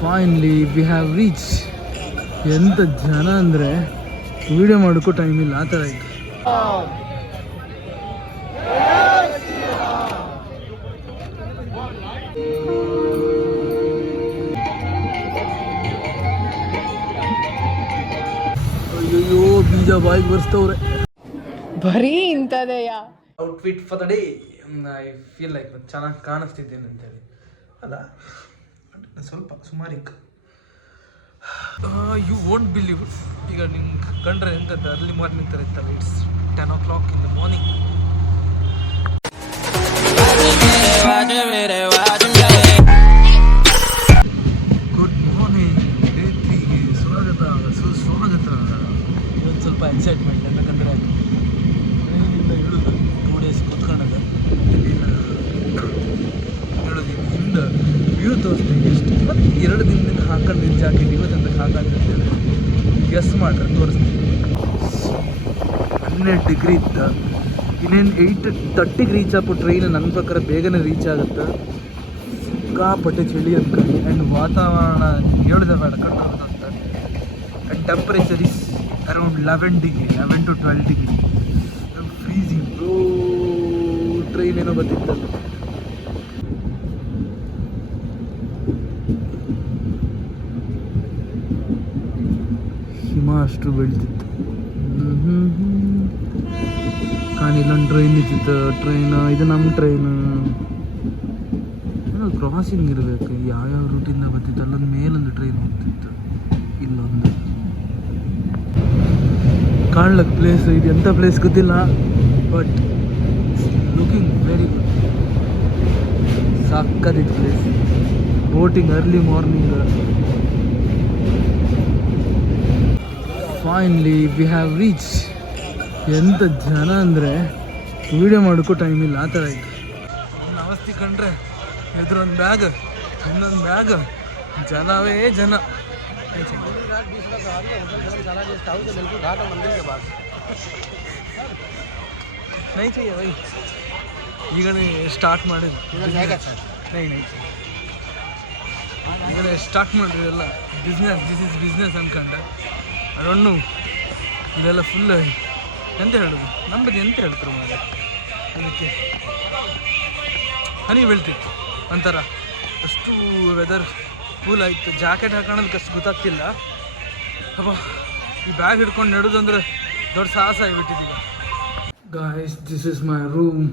Finally we have reach. ಎಂಥ ಜನ ಅಂದರೆ ವಿಡಿಯೋ ಮಾಡೋಕ್ಕೂ ಟೈಮ್ ಇಲ್ಲ, ಆ ಥರ ಇದೆ. ಅಯ್ಯೋ ಬೀಜ ಬಾಯಿಗೆ ಬರ್ಸ್ತವ್ರೆ. ಬರೀ ಇಂಥದೆಯ outfit for the day. I feel like ಚೆನ್ನಾಗಿ ಕಾಣಿಸ್ತಿದ್ದೇನೆ ಅಂತೇಳಿ ಅಲ್ಲ, ಸ್ವಲ್ಪ ಸುಮಾರಿಕ್. ಯು ವೋಂಟ್ ಬಿಲೀವ್, ಈಗ ನಿಮ್ಗೆ ಕಂಡ್ರೆ ಎಂತ ಅರ್ಲಿ ಮಾರ್ನಿಂಗ್ ಥರ ಇತ್ತಲ್ಲ. It's 10 o'clock in the morning. Good morning, day 3ಗೆ ಸ್ವಾಗತ ಸುಸ್ವಾಗತ. ಒಂದು ಸ್ವಲ್ಪ ಎಕ್ಸೈಟ್ಮೆಂಟ್, ಯಾಕಂದರೆ ಏನಿಲ್ಲ ಹೇಳೋದು 2 days ಕೂತ್ಕೊಂಡಾಗ ಹೇಳೋದು ಹಿಂದೆ ವ್ಯೂ ತೋರಿಸ್ತೀವಿ ಎಷ್ಟು. ಮತ್ತು 2 ದಿನದಿಂದ ಹಾಕೊಂಡು ಜಾಕೆಟ್ ಇವತ್ತಂತಕ್ಕೆ ಹಾಕೊಂಡು ಅಂತೇಳಿ ಗೆಸ್ ಮಾಡ್ರೆ ತೋರಿಸ್ತೀವಿ. 12 ಡಿಗ್ರಿ ಇತ್ತು, ಇನ್ನೇನು 8:30ಗೆ ರೀಚ್ ಆಗೋ ಟ್ರೈನ್ ನನ್ನ ಪ್ರಕಾರ ಬೇಗನೆ ರೀಚ್ ಆಗುತ್ತೆ. ಸಿಕ್ಕಾಪಟ್ಟೆ ಚಳಿ ಅನ್ಕೊಂಡು. ಆ್ಯಂಡ್ ವಾತಾವರಣ ಹೇಳಿದೆ ಬೇಡ, ಕಂಡ್ಕೋಬೇಕಂತ. And temperature is around 11 degree, 11 to 12 degree. Freezing. Train ಏನೋ ಬರ್ತಿತ್ತಲ್ಲ. ಹಿಮ ಅಷ್ಟು ಬೆಳೀತಿತ್ತು. కానీ ಇಲ್ಲೊಂದು ಟ್ರೈನ್ ನಿಂತಿತ್ತು. ಇದು ನಮ್ಮ ಟ್ರೈನು. ಏನೋ ಕ್ರಾಸಿಂಗ್ ಇರಬೇಕು, ಯಾವ್ಯಾವ ರೂಟಿಂದ ಬರ್ತಿತ್ತು. ಅಲ್ಲೊಂದು ಮೇಲೊಂದು ಟ್ರೈನ್ ಹೋಗ್ತಿತ್ತು, ಇಲ್ಲೊಂದು ಕಾಣ್ಲಕ್ಕೆ ಪ್ಲೇಸ್. ಇದು ಎಂಥ ಪ್ಲೇಸ್ ಗೊತ್ತಿಲ್ಲ, ಬಟ್ ಲುಕಿಂಗ್ ವೆರಿ ಗುಡ್. ಸಾಕದಿತ್ತು place. Boating early morning. Finally we have reach. ಎಂಥ ಜನ ಅಂದರೆ ವಿಡಿಯೋ ಮಾಡೋಕ್ಕೂ ಟೈಮ್ ಇಲ್ಲ, ಆ ಥರ ಇದೆ. ನನ್ನ ಅವಸ್ಥೆ ಕಂಡ್ರೆ ಎದುರೊಂದು ಬ್ಯಾಗ್, ಇನ್ನೊಂದು ಬ್ಯಾಗ್, ಜನವೇ ಜನ. नहीं चाहिए भाई, ಈಗ ಸ್ಟಾರ್ಟ್ ಮಾಡಿದ್ರು. ಈಗ ಸ್ಟಾರ್ಟ್ ಮಾಡಿದ್ರು ಎಲ್ಲ ಬಿಸ್ನೆಸ್. ದಿಸ್ ಇಸ್ ಬಿಸ್ನೆಸ್ ಅನ್ಕೊಂಡೆ. ಅದೊಣ್ಣು ಇದೆಲ್ಲ ಫುಲ್ ಎಂತ ಹೇಳೋದು, ನಮ್ಮದು ಎಂತ ಹೇಳ್ತಾರೆ ಮಾರೆ. ಅದಕ್ಕೆ ಹನಿ ಬೀಳ್ತಿತ್ತು ಒಂಥರ. ಅಷ್ಟು ವೆದರ್ ಕೂಲ್ ಆಯಿತು. ಜಾಕೆಟ್ ಹಾಕೋಣದಕ್ಕೆ ಅಷ್ಟು ಗೊತ್ತಾಗ್ತಿಲ್ಲ. ಅಪ್ಪ, ಈ ಬ್ಯಾಗ್ ಹಿಡ್ಕೊಂಡು ನಡೆದಂದ್ರೆ ದೊಡ್ಡ ಸಾಹಸ ಆಗಿಬಿಟ್ಟಿದ್ದೀಗ. Guys, this is my room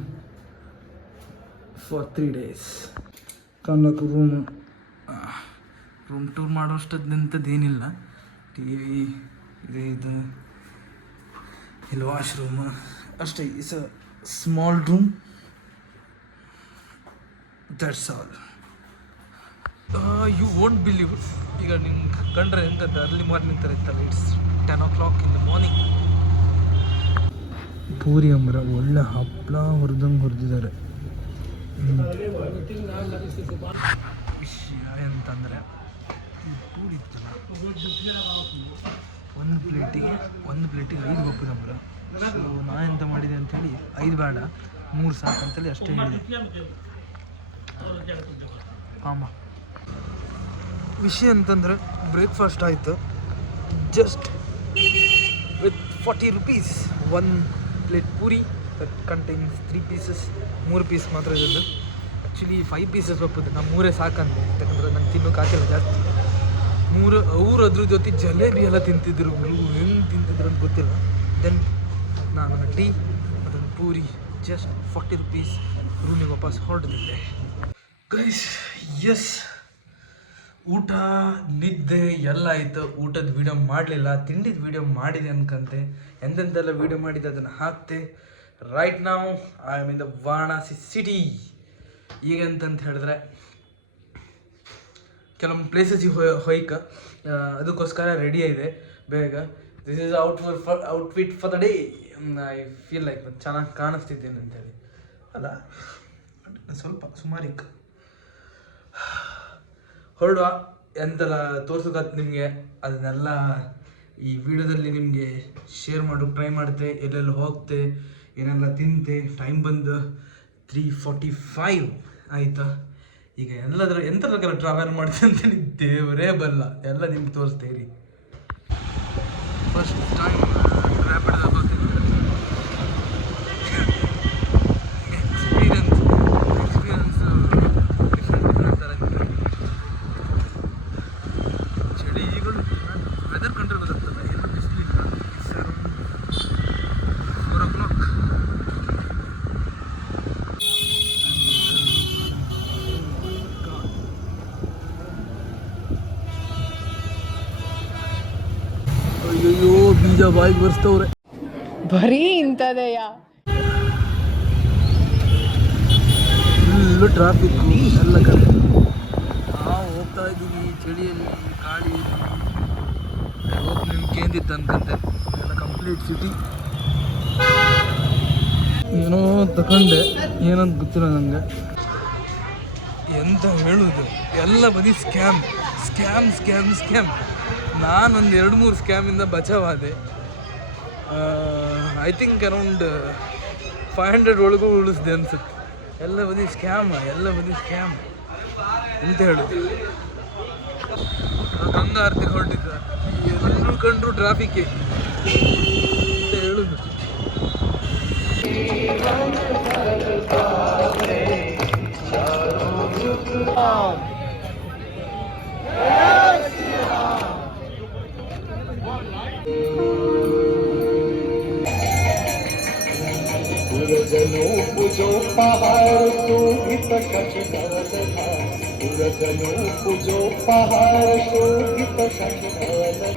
for 3 days. ಕಾಣ್ಲಕ್ಕೆ ರೂಮ್ ಟೂರ್ ಮಾಡೋಷ್ಟದಂಥದ್ದು ಏನಿಲ್ಲ. ಟಿ ವಿ ಇದೆ, ಇದು ಇಲ್ಲಿ ವಾಶ್ರೂಮ್ ಅಷ್ಟೇ. It's a small room, that's all. You won't believe, ಈಗ ನಿಮ್ಗೆ ಕಂಡ್ರೆ ಎಂಥದ್ದು ಅರ್ಲಿ ಮಾರ್ನಿಂಗ್ ಥರ ಇತ್ತಲ್ಲ. It's 10 o'clock in the morning. ಪೂರಿ ಅಂಬರ ಒಳ್ಳೆ ಹಪ್ಪಳ ಹುರಿದಂಗೆ ಹುರಿದಿದ್ದಾರೆ. ವಿಷಯ ಎಂತಂದರೆ ಈ ಪೂರಿ ಇತ್ತಲ್ಲ, ಒಂದು ಪ್ಲೇಟಿಗೆ 5 ಒಪ್ಪದಂಬರ. ಸೊ ನಾ ಎಂತ ಮಾಡಿದೆ ಅಂಥೇಳಿ 5 ಬೇಡ 3 ಸಾಕಂತೇಳಿ ಅಷ್ಟೇ ಹೇಳಿದೆ. ಆಮ ವಿಷಯ ಅಂತಂದರೆ ಬ್ರೇಕ್ಫಾಸ್ಟ್ ಆಯಿತು. Just with 40 rupees 1 plate puri that contains 3 pieces. 3 piece ಮಾತ್ರ ಇದ್ದದ್ದು. ಆ್ಯಕ್ಚುಲಿ 5 pieces ಒಪ್ಪದು, ನಾನು 3 ಸಾಕಂತೆ. ಯಾಕಂದರೆ ನಂಗೆ ತಿನ್ನೋಕೆ ಹಾಕಿಲ್ಲ ಜಾಸ್ತಿ. 3 ಅವರು ಅದ್ರ ಜೊತೆ ಜಲೇಬಿ ಎಲ್ಲ ತಿಂತಿದ್ರು. ಹೆಂಗೆ ತಿಂತಿದ್ರು ಅಂತ ಗೊತ್ತಿಲ್ಲ. ದೆನ್ ನಾನು ಟೀ ಅದೊಂದು ಪೂರಿ, ಜಸ್ಟ್ 40 rupees ರೂಮಿಗೆ ವಾಪಸ್ ಹೊರಟಿದ್ದೆ. ಗೈಸ್, ಎಸ್, ಊಟ ನಿದ್ದೆ ಎಲ್ಲ ಆಯಿತು. ಊಟದ ವೀಡಿಯೋ ಮಾಡಲಿಲ್ಲ, ತಿಂಡಿದ ವೀಡಿಯೋ ಮಾಡಿದೆ ಅನ್ಕಂತೆ. ಎಂತೆಂತೆಲ್ಲ ವೀಡಿಯೋ ಮಾಡಿದೆ ಅದನ್ನು ಹಾಕ್ತೆ. ರೈಟ್ ನಾವು I am in the Varanasi city. ಈಗ ಅಂತಂತ ಹೇಳಿದ್ರೆ ಕೆಲವೊಂದು ಪ್ಲೇಸಸ್ಗೆ ಹೋಯ್ಕ, ಅದಕ್ಕೋಸ್ಕರ ರೆಡಿ ಇದೆ ಬೇಗ. This is outfit for the day. I feel like ಚೆನ್ನಾಗಿ ಕಾಣಿಸ್ತಿದ್ದೇನೆ ಅಂತೇಳಿ ಅಲ್ಲ, ಸ್ವಲ್ಪ ಸುಮಾರಿಕ್. ಹೊರಡುವ ಎಂತೆಲ್ಲ ತೋರ್ಸೋಕತ್ತು ನಿಮಗೆ, ಅದನ್ನೆಲ್ಲ ಈ ವಿಡಿಯೋದಲ್ಲಿ ನಿಮಗೆ ಶೇರ್ ಮಾಡೋಕ್ಕೆ ಟ್ರೈ ಮಾಡುತ್ತೆ. ಎಲ್ಲೆಲ್ಲ ಹೋಗ್ತೆ, ಏನೆಲ್ಲ ತಿಂತೆ. ಟೈಮ್ ಬಂದು 3:45 ಆಯಿತಾ. ಈಗ ಎಂಥದಕ್ಕೆಲ್ಲ ಟ್ರಾವೆಲ್ ಮಾಡ್ತೀನಿ ಅಂತೇಳಿ ದೇವರೇ ಬಲ್ಲ, ಎಲ್ಲ ನಿಮ್ಗೆ ತೋರಿಸ್ತೇರಿ. First time rapid experience different ಥರ ಇತ್ತು. ಚಳಿ ಈಗ ವೆದರ್ ಕಂಟ್ರೋಲ್ ಗೊತ್ತಾಗ್ತದೆ, ಏನು ಬಿಸಿಲಿಲ್ಲ. 4 o'clock. ಅಯ್ಯೋ ಬೀಜ ಬಾಯಿಗೆ ಬರ್ಸ್ತವ್ರೆ. ಬರೀ ಇಂಥದೆಯ. ಫುಲ್ಲು ಟ್ರಾಫಿಕ್ಕು ಎಲ್ಲ ಕಡೆ. ನಾವು ಹೋಗ್ತಾ ಇದ್ದೀವಿ ಚಳಿಯಲ್ಲಿ, ಗಾಳಿಯಲ್ಲಿ. ಹೋಗಿ ನಿಮ್ಗೆ ಕೇಂದಿತ್ತು ಅನ್ಕಂತೆ. ಎಲ್ಲ ಕಂಪ್ಲೀಟ್ ಸಿಟಿ. ಏನೋ ತಗೊಂಡೆ, ಏನಂತ ಗೊತ್ತಿಲ್ಲ ನನಗೆ. ಎಂತ ಹೇಳುದು, ಎಲ್ಲ ಬರೀ ಸ್ಕ್ಯಾಮ್ ಸ್ಕ್ಯಾಮ್ ಸ್ಕ್ಯಾಮ್ ಸ್ಕ್ಯಾಮ್. ನಾನೊಂದು 2-3 ಸ್ಕ್ಯಾಮಿಂದ ಬಚಾವಾದೆ. ಐ ಥಿಂಕ್ ಅರೌಂಡ್ 500 ಒಳಗೂ ಉಳಿಸ್ದೆ ಅನ್ಸುತ್ತೆ. ಎಲ್ಲ ಬರೀ ಸ್ಕ್ಯಾಮ್, ಎಲ್ಲ ಬರೀ ಸ್ಕ್ಯಾಮ್. ಎಂತ ಹೇಳುದು, ಗಂಗಾ ಆರತಿ ಹೊರಟಿದ್ದ, ಎಲ್ಲರೂ ಕಂಡ್ರು ಟ್ರಾಫಿಕ್ಕೆ ಅಂತ ಹೇಳುದು. पूजो पहाड़ शोभित शशिधरधा, पूजो पहाड़ शोभित शशिधरधा.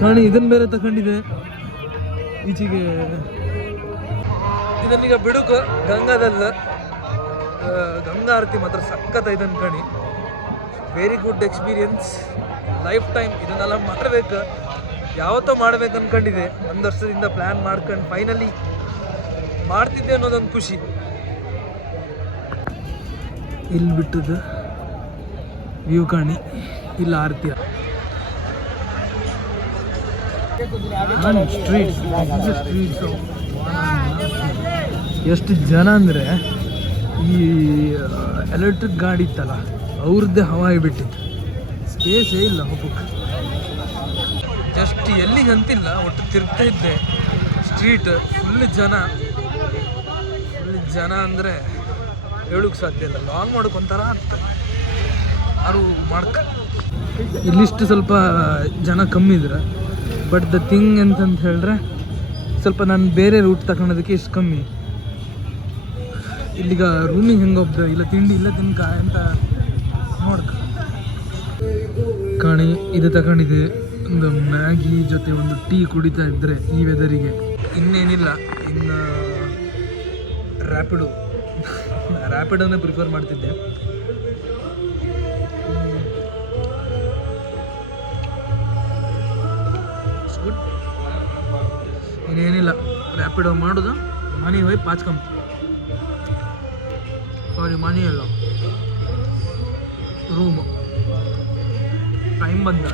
ಕಾಣಿ ಇದನ್ನು ಬೇರೆ ತಗೊಂಡಿದೆ ಈಚೆಗೆ. ಇದನ್ನೀಗ ಬಿಡುಕು ಗಂಗಾದಲ್ಲ. ಗಂಗಾ ಆರತಿ ಮಾತ್ರ ಸಖತ್ತೈತೆ ಅನ್ಕಣಿ. Very good experience, lifetime ಇದನ್ನೆಲ್ಲ ಮಾಡಬೇಕು. ಯಾವತ್ತೋ ಮಾಡ್ಬೇಕು ಅನ್ಕೊಂಡಿದ್ದೆ, 1 ವರ್ಷದಿಂದ ಪ್ಲ್ಯಾನ್ ಮಾಡ್ಕೊಂಡು ಫೈನಲಿ ಮಾಡ್ತಿದ್ದೆ ಅನ್ನೋದೊಂದು ಖುಷಿ. ಇಲ್ಲಿ ಬಿಟ್ಟದ್ದು ವ್ಯೂ ಕಾಣಿ, ಇಲ್ಲ ಆರತಿ ಸ್ಟ್ರೀಟ್ಸ್. ಎಷ್ಟು ಜನ ಅಂದರೆ ಈ ಎಲೆಕ್ಟ್ರಿಕ್ ಗಾಡಿ ಇತ್ತಲ್ಲ ಅವ್ರದ್ದೇ ಹವಾಯಿ ಬಿಟ್ಟಿತ್ತು, ಸ್ಪೇಸೇ ಇಲ್ಲ ಹೋಗಕ್ಕೆ. ಜಸ್ಟ್ ಎಲ್ಲಿಗಂತಿಲ್ಲ, ಒಟ್ಟು ತಿರ್ಗ್ತಾ ಇದ್ದೆ. ಸ್ಟ್ರೀಟ್ ಫುಲ್ ಜನ ಅಂದರೆ ಹೇಳೋಕ್ಕೆ ಸಾಧ್ಯ ಇಲ್ಲ. ಲಾಂಗ್ ಮಾಡೋಕೊಂಥರ ಅಂತ ಯಾರು ಮಾಡ್ಕ. ಇಲ್ಲಿಷ್ಟು ಸ್ವಲ್ಪ ಜನ ಕಮ್ಮಿ ಇದ್ರೆ, ಬಟ್ ದ ಥಿಂಗ್ ಎಂತಂತ ಹೇಳಿದ್ರೆ ಸ್ವಲ್ಪ ನಾನು ಬೇರೆ ರೂಟ್ ತಗೊಳೋದಕ್ಕೆ ಇಷ್ಟು ಕಮ್ಮಿ. ಇಲ್ಲಿಗ ರೂಮಿಗೆ ಹೆಂಗೆ ಹೋಗ್ದೆ, ಇಲ್ಲ ತಿಂಡಿ ಇಲ್ಲ ತಿನ್ಕ ಅಂತ ನೋಡ್ಕ ಕಾಣಿ. ಇದು ತಗೊಂಡಿದೆ, ಒಂದು ಮ್ಯಾಗಿ ಜೊತೆ ಒಂದು ಟೀ ಕುಡಿತಾ ಇದ್ದರೆ ಈ ವೆದರಿಗೆ ಇನ್ನೇನಿಲ್ಲ. ಇನ್ನು ರ್ಯಾಪಿಡೋನೇ ಪ್ರಿಫರ್ ಮಾಡ್ತಿದ್ದೆ. ಗುಡ್. ಇನ್ನೇನಿಲ್ಲ, ರ್ಯಾಪಿಡೋ ಮಾಡೋದು, ಮನೆ ಹೋಗಿ ಪಾಚ್ಕೊಂಬ. ಸಾರಿ, ಮನಿ ಅಲ್ಲ, ರೂಮು. ಟೈಮ್ ಬಂದ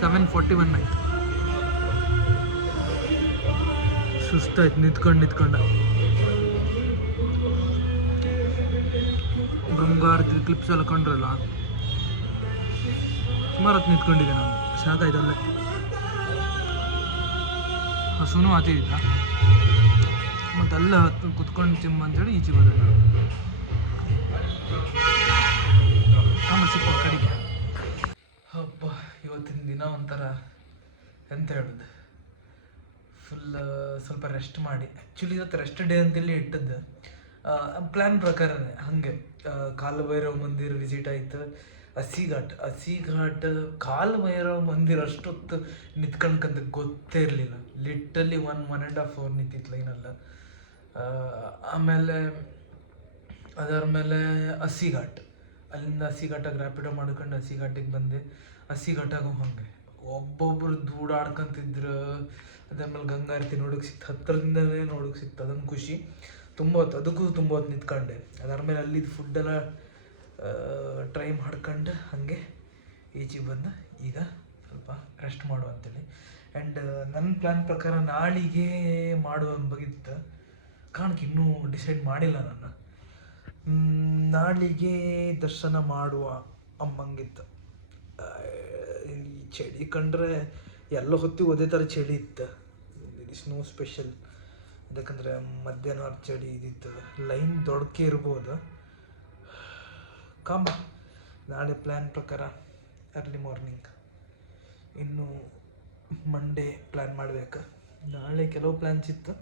7:41 ಆಯ್ತು. ಸುಸ್ತಾಯ್ತು ನಿಂತ್ಕೊಂಡು ಗಂಗಾರತಿ ಕ್ಲಿಪ್ಸ್ ಎಲ್ಲ ಕಂಡ್ರಲ್ಲ, ಸುಮಾರು ಹೊತ್ತು ನಿಂತ್ಕೊಂಡಿದ್ದೆ ನಾನು. ಸಾಕಾಯ್ತಲ್ಲೇ, ಹಸುನೂ ಆತಿದ್ದ. ಮತ್ತು ಅಲ್ಲ ಹತ್ತು ಕುತ್ಕೊಂಡು ತಿಮ್ಮ ಅಂತೇಳಿ ಈಚೆ ಬಂದೆ ನಾನು. ಆಮೇಲೆ ಸಿಕ್ಕ ಕಡೆಗೆ. ಹಬ್ಬ, ಇವತ್ತಿನ ದಿನ ಒಂಥರ ಎಂತ ಹೇಳೋದು, ಫುಲ್ ಸ್ವಲ್ಪ ರೆಸ್ಟ್ ಮಾಡಿ. ಆ್ಯಕ್ಚುಲಿ ಇವತ್ತು ರೆಸ್ಟ್ ಡೇ ಅಂತೇಳಿ ಇಟ್ಟದ್ದು, ಪ್ಲ್ಯಾನ್ ಪ್ರಕಾರನೇ ಹಾಗೆ. ಕಾಲಭೈರವ ಮಂದಿರ ವಿಸಿಟ್ ಆಯಿತು. ಹಸಿಘಾಟ್ ಕಾಲಭೈರವ ಮಂದಿರ ಅಷ್ಟೊತ್ತು ನಿಂತ್ಕೊಂಡ್ಕಂತ ಗೊತ್ತೇ ಇರಲಿಲ್ಲ. ಲಿಟ್ರಲಿ 1.5 hour ನಿಂತಿತ್ತು ಲೈನಲ್ಲ. ಆಮೇಲೆ ಅದರ ಮೇಲೆ ಹಸಿಘಾಟ್, ಅಲ್ಲಿಂದ ಹಸಿಘಾಟಾಗಿ ರ್ಯಾಪಿಡೋ ಮಾಡ್ಕೊಂಡು ಹಸಿಘಾಟಿಗೆ ಬಂದೆ. ಹಸಿಘಾಟಾಗೂ ಹಾಗೆ ಒಬ್ಬೊಬ್ಬರು ದೂಡಾಡ್ಕೊಂತಿದ್ರು. ಅದಾದ್ಮೇಲೆ ಗಂಗಾರತಿ ನೋಡೋಕೆ ಸಿಕ್ತು, ಹತ್ತಿರದಿಂದಲೇ ನೋಡೋಕೆ ಸಿಕ್ತು, ಅದೊಂದು ಖುಷಿ. ತುಂಬ ಹೊತ್ತು, ಅದಕ್ಕೂ ತುಂಬ ಹೊತ್ತು ನಿಂತ್ಕೊಂಡೆ. ಅದಾದ್ಮೇಲೆ ಅಲ್ಲಿದ್ದು ಫುಡ್ಡೆಲ್ಲ ಟ್ರೈ ಮಾಡ್ಕೊಂಡು ಹಾಗೆ ಈಚೆಗೆ ಬಂದು ಈಗ ಸ್ವಲ್ಪ ರೆಸ್ಟ್ ಮಾಡು ಅಂತೇಳಿ. ಆ್ಯಂಡ್ ನನ್ನ ಪ್ಲ್ಯಾನ್ ಪ್ರಕಾರ ನಾಳೆಗೆ ಮಾಡುವ ಬಗಿತ್ತು ಕಾರಣಕ್ಕೆ ಇನ್ನೂ ಡಿಸೈಡ್ ಮಾಡಿಲ್ಲ ನಾನು. ನಾಳೆಗೆ ದರ್ಶನ ಮಾಡುವ ಅಮ್ಮಂಗಿತ್ತು. ಈ ಚಳಿ ಕಂಡ್ರೆ ಎಲ್ಲ ಹೊತ್ತಿಗೆ ಒಂದೇ ಥರ ಚಳಿ ಇತ್ತು. Is no special. ಯಾಕಂದರೆ ಮಧ್ಯಾಹ್ನ ಚಳಿ ಇದಿತ್ತು, ಲೈನ್ ದೊಡ್ಡಕ್ಕೆ ಇರ್ಬೋದು. ಕಾಮ ನಾಳೆ ಪ್ಲ್ಯಾನ್ ಪ್ರಕಾರ ಅರ್ಲಿ ಮಾರ್ನಿಂಗ್. ಇನ್ನು ಮಂಡೇ ಪ್ಲ್ಯಾನ್ ಮಾಡಬೇಕು. ನಾಳೆ ಕೆಲವು ಪ್ಲ್ಯಾನ್ಸ್ ಇತ್ತು,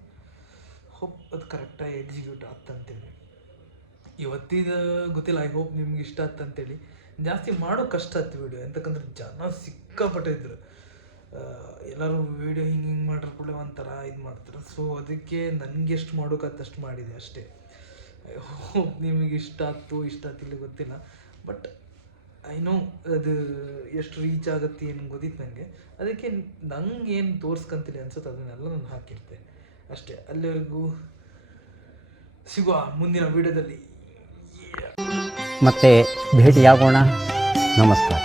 ಹೋಪ್ ಅದು ಕರೆಕ್ಟಾಗಿ ಎಕ್ಸಿಕ್ಯೂಟ್ ಆಗ್ತಂತೇಳಿ. ಇವತ್ತಿದು ಗೊತ್ತಿಲ್ಲ, ಐ ಹೋಪ್ ನಿಮ್ಗೆ ಇಷ್ಟ ಆಗ್ತಂತೇಳಿ. ಜಾಸ್ತಿ ಮಾಡೋ ಕಷ್ಟ ಆಯ್ತು ವೀಡಿಯೋ, ಎಂತಕ್ಕಂದ್ರೆ ಜನ ಸಿಕ್ಕಾಪಟ್ಟೆ ಇದ್ರು. ಎಲ್ಲರೂ ವೀಡಿಯೋ ಹಿಂಗೆ ಮಾಡ್ರೆ ಕೂಡ ಒಂಥರ ಇದು ಮಾಡ್ತಾರೆ. ಸೊ ಅದಕ್ಕೆ ನನಗೆ ಎಷ್ಟು ಮಾಡೋಕ್ಕತ್ತಷ್ಟು ಮಾಡಿದೆ ಅಷ್ಟೇ. ಐ ಹೋಪ್ ನಿಮಗೆ ಇಷ್ಟ ಆಗ್ತಿಲ್ಲ ಗೊತ್ತಿಲ್ಲ, ಬಟ್ ಐ ನೋ ಅದು ಎಷ್ಟು ರೀಚ್ ಆಗುತ್ತೆ ಏನು ಗೊತ್ತಿತ್ತು ನನಗೆ. ಅದಕ್ಕೆ ನಂಗೆ ಏನು ತೋರಿಸ್ಕೊಂತಿಲ್ಲ ಅನ್ಸುತ್ತೆ ಅದನ್ನೆಲ್ಲ ನಾನು ಹಾಕಿರ್ತೆ ಅಷ್ಟೇ. ಅಲ್ಲಿವರೆಗೂ ಸಿಗುವ ಮುಂದಿನ ವೀಡಿಯೋದಲ್ಲಿ. ಮತ್ತೆ ಭೇಟಿಯಾಗೋಣ. ನಮಸ್ಕಾರ.